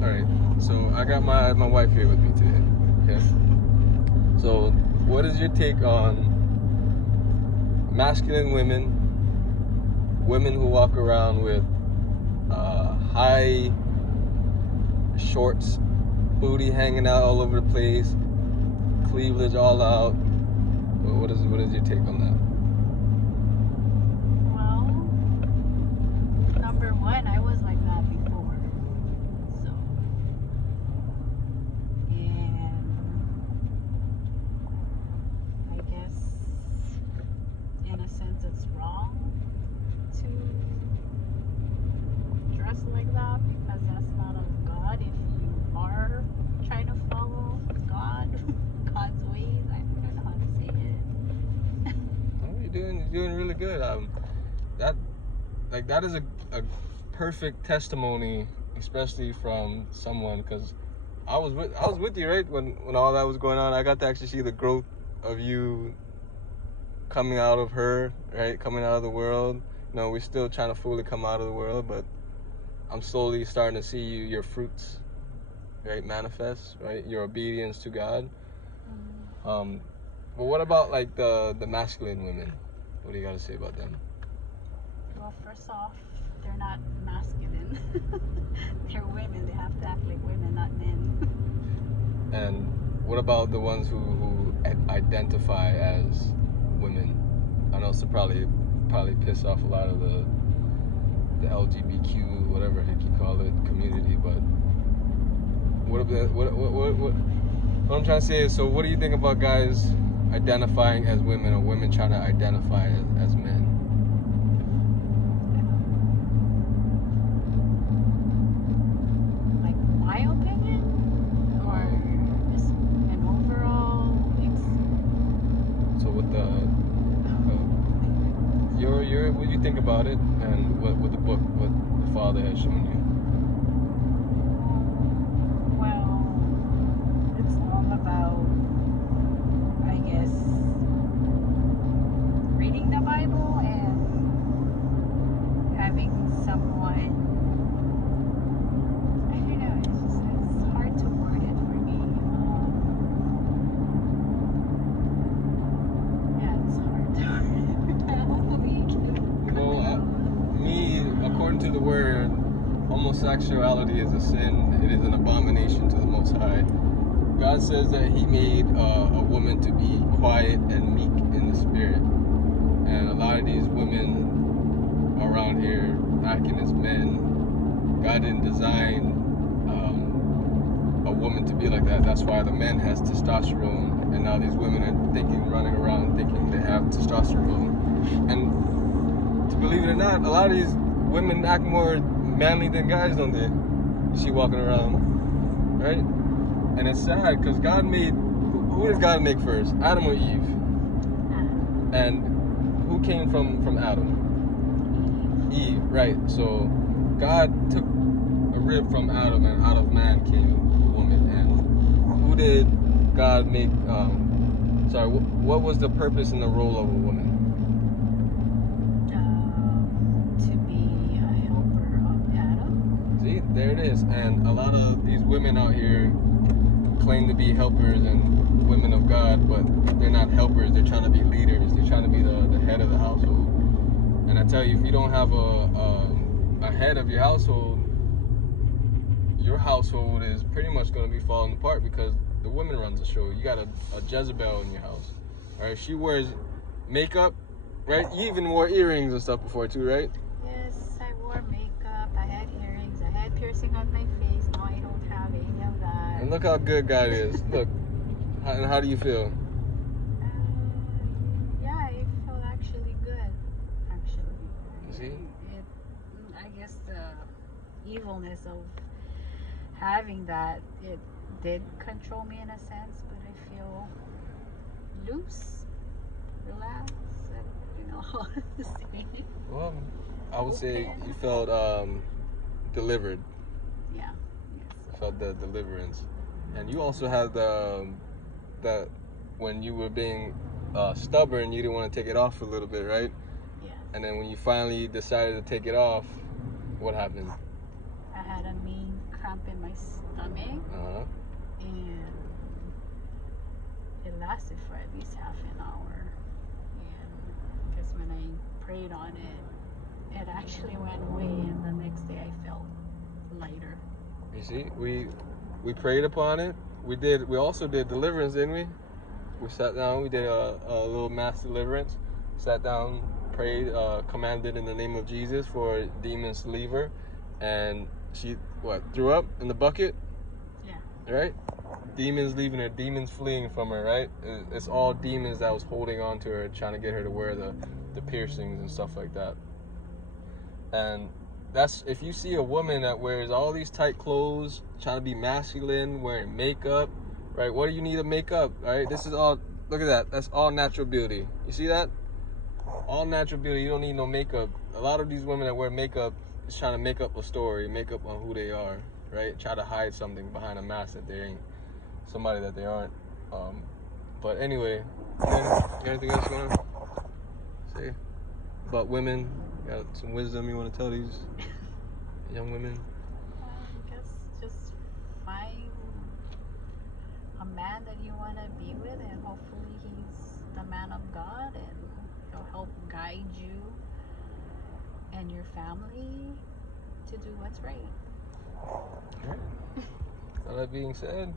All right. So I got my wife here with me today. Okay. So what is your take on masculine women who walk around with high shorts, booty hanging out all over the place, cleavage all out? What is your take on that? Well, number one, I was like that before. So, and I guess in a sense it's wrong to dress like that because that's not of God. If you are trying to follow God, God's ways, I don't know how to say it. Oh, you're doing really good. That is a perfect testimony, especially from someone, because I was with you, right, when all that was going on. I got to actually see the growth of you coming out of her, right, coming out of the world. We're still trying to fully come out of the world, but I'm slowly starting to see your fruits, right, manifest, right, your obedience to God. But what about like the masculine women? What do you got to say about them? Well, first off, they're not masculine. They're women. They have to act like women, not men. And what about the ones who identify as women? I know it's probably piss off a lot of the LGBTQ, whatever heck you call it, community. But what I'm trying to say is, so what do you think about guys identifying as women or women trying to identify as men? Like my opinion, or just an overall. So with your what do you think about it, and what the book, what the Father has shown you? Well, it's all about, I guess, reading the Bible and having someone. I don't know. It's hard to word it for me. Yeah, it's hard to word it. Me, according to the word, homosexuality is a sin. It is an abomination to the Most High. God says that He made a woman to be quiet and meek in the spirit. And a lot of these women around here acting as men, God didn't design a woman to be like that. That's why the man has testosterone, and now these women are running around thinking they have testosterone. And to believe it or not, a lot of these women act more manly than guys, don't they? You see walking around, right? And it's sad because God made, who did God make first? Adam or Eve? And who came from Adam? Eve, right? So God took a rib from Adam, and out of man came the woman. And who did God make? What was the purpose and the role of a woman? To be a helper of Adam. See, there it is. And a lot of these women out here claim to be helpers and women of God, but they're not helpers. They're trying to be leaders. They're trying to be the head of the household. And I tell you, if you don't have a head of your household is pretty much going to be falling apart because the woman runs the show. You got a Jezebel in your house. All right, she wears makeup, right? You even wore earrings and stuff before too, right? Yes, I wore makeup, I had earrings, I had piercing on my face. Now I don't have any of that. And look how good God is. Look, and how do you feel? Yeah, I feel actually good. Actually, See? I guess the evilness of having that, it did control me in a sense, but I feel loose, relaxed. I don't know how to say it. Well, I would say you felt delivered. Yeah. Yes. Felt the deliverance, and you also had that when you were being stubborn, you didn't want to take it off for a little bit, right? Yeah. And then when you finally decided to take it off, what happened? I had a mean cramp in my stomach, and it lasted for at least half an hour. And because when I prayed on it, it actually went away, and the next day I felt lighter. You see, we prayed upon it. We also did deliverance, didn't we? We sat down, we did a little mass deliverance. Sat down, prayed, commanded in the name of Jesus for demons to leave her. And she, threw up in the bucket? Yeah. Right? Demons leaving her, demons fleeing from her, right? It's all demons that was holding on to her, trying to get her to wear the piercings and stuff like that. And that's, if you see a woman that wears all these tight clothes, trying to be masculine, wearing makeup, right? What do you need to make up, right? This is all, look at that. That's all natural beauty. You see that? All natural beauty. You don't need no makeup. A lot of these women that wear makeup is trying to make up a story, make up on who they are, right? Try to hide something behind a mask that they ain't, somebody that they aren't. But anyway, anything else you want to say about women? Got some wisdom you want to tell these young women? I guess just find a man that you want to be with, and hopefully he's the man of God, and he'll help guide you and your family to do what's right. All right. All that being said,